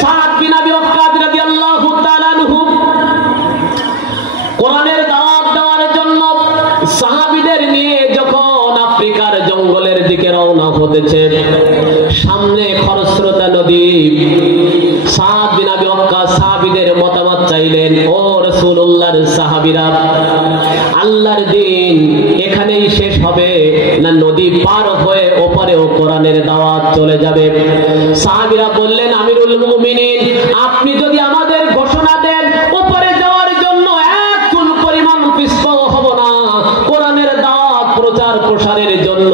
সাদ বিন আবি ওয়াক্কাস রাদিয়াল্লাহু তাআলা আনহু কোরআনের দাওয়াত দেওয়ার জন্য সাহাবীদের নিয়ে যখন আফ্রিকার জঙ্গলের দিকে রওনা হতেছে, সামনে খরস্রোতা নদী। সাদ বিন আবি ওয়াক্কাস সাহাবীদের মতামত চাইলেন, ও রাসূলুল্লাহর সাহাবীরা, আল্লাহর দ্বীন এখানেই শেষ হবে না নদী পার হয়ে ওপারেও কোরআনের দাওয়াত চলে যাবে? সাহাবীরা বললেন, আমিরুল মুমিনিন, আপনি যদি আমাদের ঘোষণা দেন ওপারে যাওয়ার জন্য এক চুল পরিমাণ পিছপা হব না। কোরআনের দাওয়াত প্রচার প্রসারের জন্য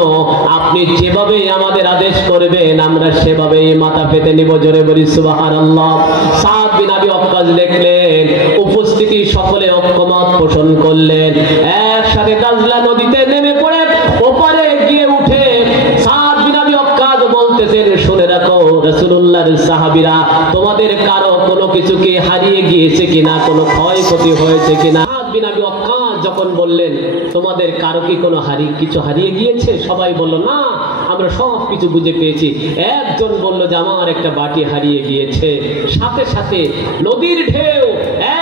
আপনি যেভাবে আমাদের আদেশ করবেন আমরা সেভাবেই মাথা পেতে নিব। জোরে বলি সুবহানাল্লাহ। সাদ বিন আবি ওয়াক্কাস দেখলেন উপস্থিতি সকলে ঐক্যমত পোষণ করলেন, একসাথে দাজলা নদীতে নেমে পড়ে ওপারে গিয়ে উঠে সাদ বিন আবি ওয়াক্কাস বলতেছেন, শুনে রাখো রাসূলুল্লাহর সাহাবীরা, তোমাদের কারো কোনো কিছু কি হারিয়ে গিয়েছে কিনা, কোনো ক্ষয়ক্ষতি হয়েছে কিনা? সাদ বিন আবি ওয়াক্কাস যখন বললেন তোমাদের কারো কি কোনো কিছু হারিয়ে গিয়েছে, সবাই বলল না, আমরা সব কিছু বুঝে পেয়েছি। একজন বলল যে আমার একটা বাটি হারিয়ে গিয়েছে। সাথে সাথে নদীর ঢেউ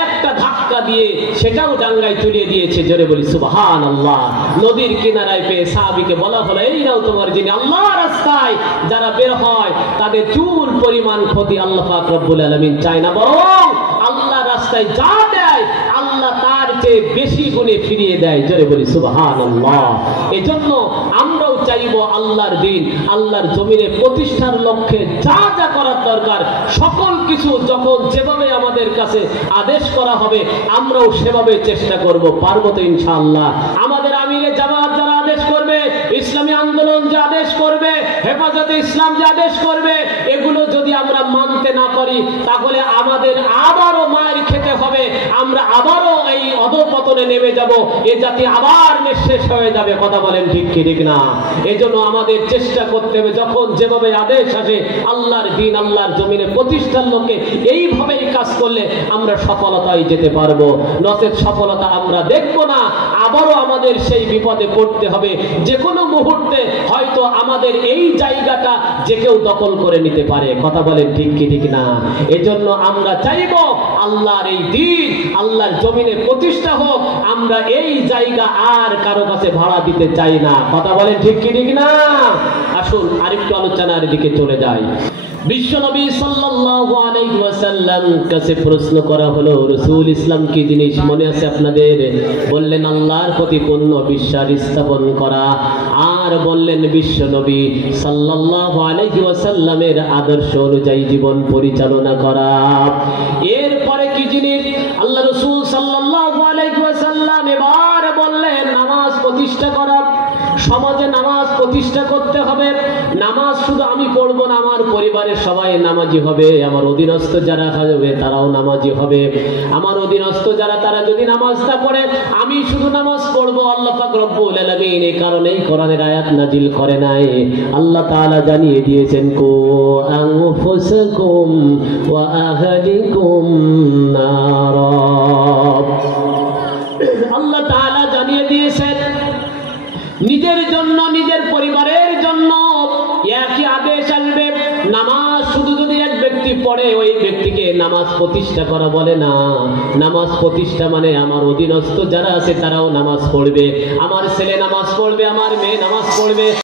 একটা ধাক্কা দিয়ে সেটাও ডাঙ্গায় তুলিয়ে দিয়েছে। জোরে বলি সুবহানাল্লাহ। নদীর কিনারায় পেয়ে সাহাবীকে বলা হলো, এই নাও তোমার যিনি আল্লাহর রাস্তায় যারা বের হয় তাদের চুল পরিমাণ ক্ষতি আল্লাহ পাক রব্বুল আলামিন চায় না, বরং আল্লাহর রাস্তায় যা দেয় আল্লাহ তার চেয়ে বেশি গুণে ফিরিয়ে দেয়। জোরে বলি সুবহানাল্লাহ। এজন্য আমরাও চাইবো আল্লাহর দ্বীন আল্লাহর জমিনে প্রতিষ্ঠার লক্ষ্যে যা যা করার দরকার সকল কিছু যখন যেভাবে আমাদের কাছে আদেশ করা হবে আমরাও সেভাবে চেষ্টা করব। পারবো তো ইনশাআল্লাহ? আমাদের আমিরে জামাত যারা আদেশ করবে, ইসলামী আন্দোলন যে আদেশ করবে, হেফাজতে ইসলাম যে আদেশ করবে, এগুলো যদি আমরা মানতে না পারি তাহলে আমাদের আবারও মার খেতে হবে, আমরা আবারও এই অধঃপতনে নেমে যাব, এ জাতি আবার নিঃশেষ হয়ে যাবে। কথা বলেন ঠিক কি ঠিক না? এজন্য আমাদের চেষ্টা করতে হবে যখন যেভাবে আদেশ আসে আল্লাহর দ্বীন আল্লাহর জমিনে প্রতিষ্ঠার লক্ষ্যে এইভাবেই কাজ করলে আমরা সফলতায় যেতে পারবো, নচেত সফলতা আমরা দেখব না। আবারও আমাদের সেই বিপদে পড়তে হবে, যে কোনো মুহূর্তে হয়তো আমাদের এই জায়গাটা যে কেউ দখল করে নিতে পারে। কথা বলেন ঠিক কি ঠিক না? এজন্য আমরা চাইব আল্লাহর এই দ্বীন আল্লাহর জমিনে প্রতিষ্ঠা হোক, আমরা এই জায়গা আর কারো কাছে ভাড়া দিতে চাই না। কথা বলেন ঠিক কি ঠিক না? আসুন আরেকটু আলোচনার দিকে চলে যাই। বিশ্বনবী সাল্লাল্লাহু আলাইহি ওয়াসাল্লাম কাছে প্রশ্ন করা হলো, রাসূল ইসলাম কি জিনিস মনে আছে আপনাদের? বললেন আল্লাহর প্রতি পূর্ণ বিশ্বাস স্থাপন করা, আর বললেন বিশ্বনবী সাল্লাল্লাহু আলাইহি ওয়াসাল্লামের আদর্শ অনুযায়ী জীবন পরিচালনা করা। এরপরে কি জিনিস? আল্লাহ রাসূল সাল্লাল্লাহু আলাইহি ওয়াসাল্লাম এবার বললেন নামাজ প্রতিষ্ঠা করা। সমাজে নামাজ প্রতিষ্ঠা করতে হবে। নামাজ শুধু আমি পড়বো না, আমার পরিবারের সবাই নামাজি হবে, আমার অধীনস্থ যারা হবে তারাও নামাজি হবে। আমার অধীনস্থ যারা তারা যদি নামাজ না পড়ে আমি শুধু নামাজ পড়বো, আল্লাহ পাক রব্বুল আলামিন এই কারণেই কোরআনের আয়াত নাজিল করে নাই। আল্লাহ তাআলা জানিয়ে দিয়েছেন, কু আনফুসাকুম ওয়া আহলিকুম নারা। আল্লাহ তাআলা জানিয়ে দিয়েছেন নিজের জন্য নিজের পরিবারের জন্য একই আদেশ আসবে। নামাজ শুধু যদি এক ব্যক্তি পড়ে ওই ব্যক্তিকে নামাজ প্রতিষ্ঠা করা বলে না। নামাজ প্রতিষ্ঠা মানে আমার অধীনস্থ যারা আছে তারাও নামাজ পড়বে, আমার ছেলে নামাজ পড়বে, আমার মেয়ে নামাজ পড়বে।